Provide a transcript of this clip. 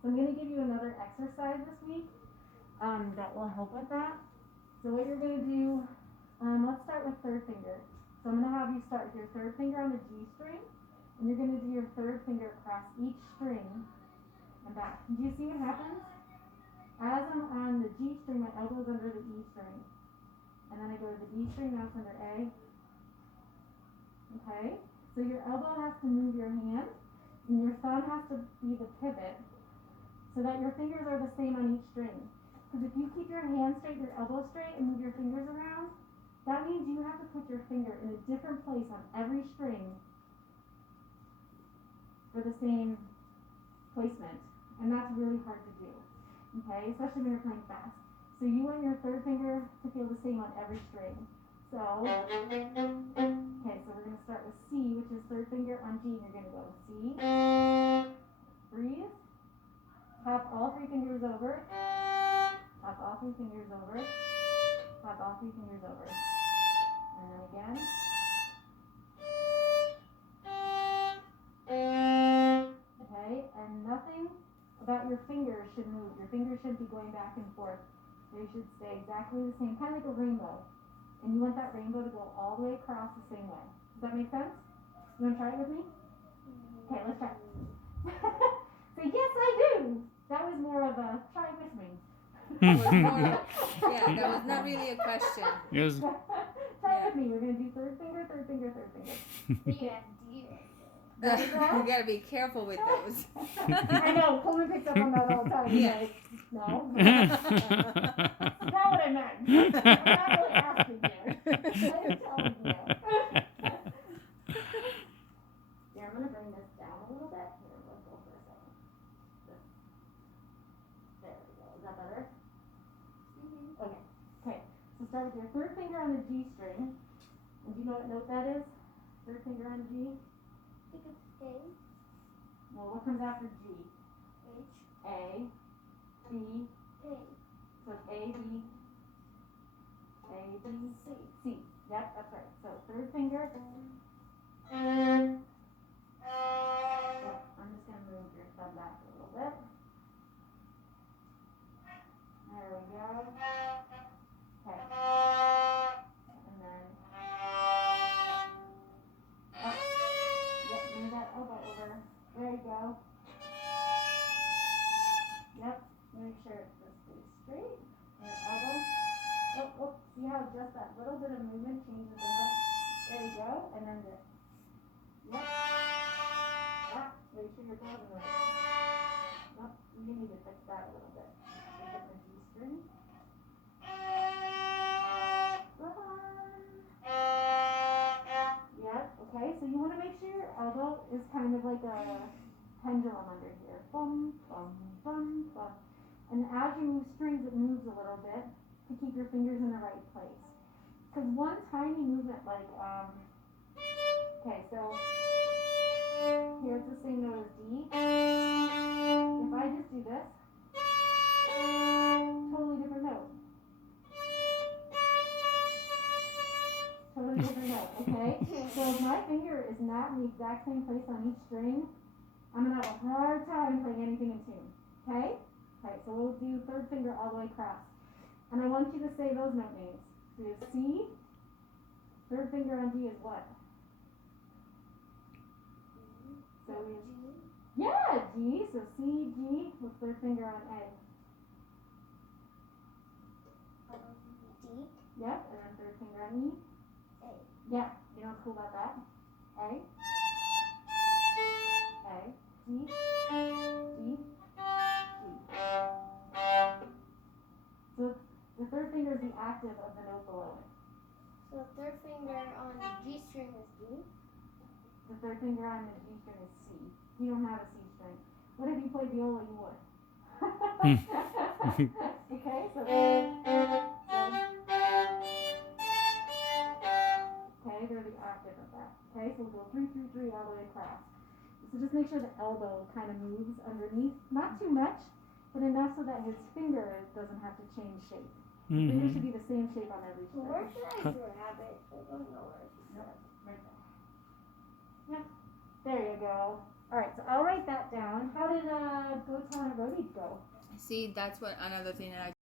So I'm going to give you another exercise this week that will help with that. So what you're going to do, let's start with third finger. So I'm going to have you start with your third finger on the G string, and you're going to do your third finger across each string and back. Do you see what happens? As I'm on the G string, my elbow's under the E string. And then I go to the D string, now it's under A. Okay? So your elbow has to move your hand, and your thumb has to be the pivot, so that your fingers are the same on each string. Because if you keep your hand straight, your elbow straight, and move your fingers around, that means you have to put your finger in a different place on every string for the same placement. And that's really hard to do, okay? Especially when you're playing fast. So you want your third finger to feel the same on every string. So, okay, so we're going to start with C, which is third finger on G, and you're going to go C, breathe, tap all three fingers over, tap all three fingers over, tap all three fingers over, and then again. Okay, and nothing about your fingers should move. Your fingers should be going back and forth. They should stay exactly the same, kind of like a rainbow. And you want that rainbow to go all the way across the same way. Does that make sense? You want to try it with me? Okay, let's try. Say, yes, I do. That was more of a try it with me. That was more, yeah, that was not really a question. Try it with me. We're going to do third finger, third finger, third finger. Yeah, You gotta be careful with those. I know, Coleman picks up on that all the time. He's like, no. That's not what I meant. I'm not really asking you. I'm telling you. Here, I'm going to bring this down a little bit. Here, let's go for a second. There we go. Is that better? Okay. Okay. So start with your third finger on the G string. And do you know what note that is? Third finger on G? I think it's A. Well, what comes after G? H. A, B. A. So it's A, B, A, B, C. C. Yep, that's right. So third finger. Yep, I'm just going to move your thumb back a little bit. There we go. Okay. And then. Oh. Yep, move that elbow over. There you go. Yep, make sure it just stays straight. Your elbow. Oh, oh, see how just that little bit of movement changes the note? There you go. And then this. Yep. Ah, make sure your elbow is right. Nope, you need to fix that a little bit. So get the G string. Yep, okay, so you want to make sure your elbow is kind of like a pendulum under here. Bum, bum, bum, bum. And as you move strings, it moves a little bit to keep your fingers in the right place. Because one tiny movement, like, okay, so here's the same note as D. If I just do this, totally different note. Totally different note, okay? So if my finger is not in the exact same place on each string, I'm going to have a hard time playing anything in tune, okay? Okay, so we'll do third finger all the way across. And I want you to say those note names. So you have C, third finger on D is what? So we have G. yeah, G, so C, G, with third finger on A. D. Yep, and then third finger on E. A. Yeah, you know what's cool about that? A. A. G. G. G. So the third finger is the octave of the note below it. So third finger on the G string is D. The third finger on the G string is C. You don't have a C string. What if you played viola, you would? Okay, so okay, they're the octave of that. Okay, so we'll go 3, 3, 3 all the way across. So just make sure the elbow kind of moves underneath, not too much, but enough so that his finger doesn't have to change shape. The finger should be the same shape on every string. Where should I grab it? I don't know where. Yep, right there. Yep, there you go. All right, so I'll write that down. How did Go Tell and Rody go? See, that's what another thing that I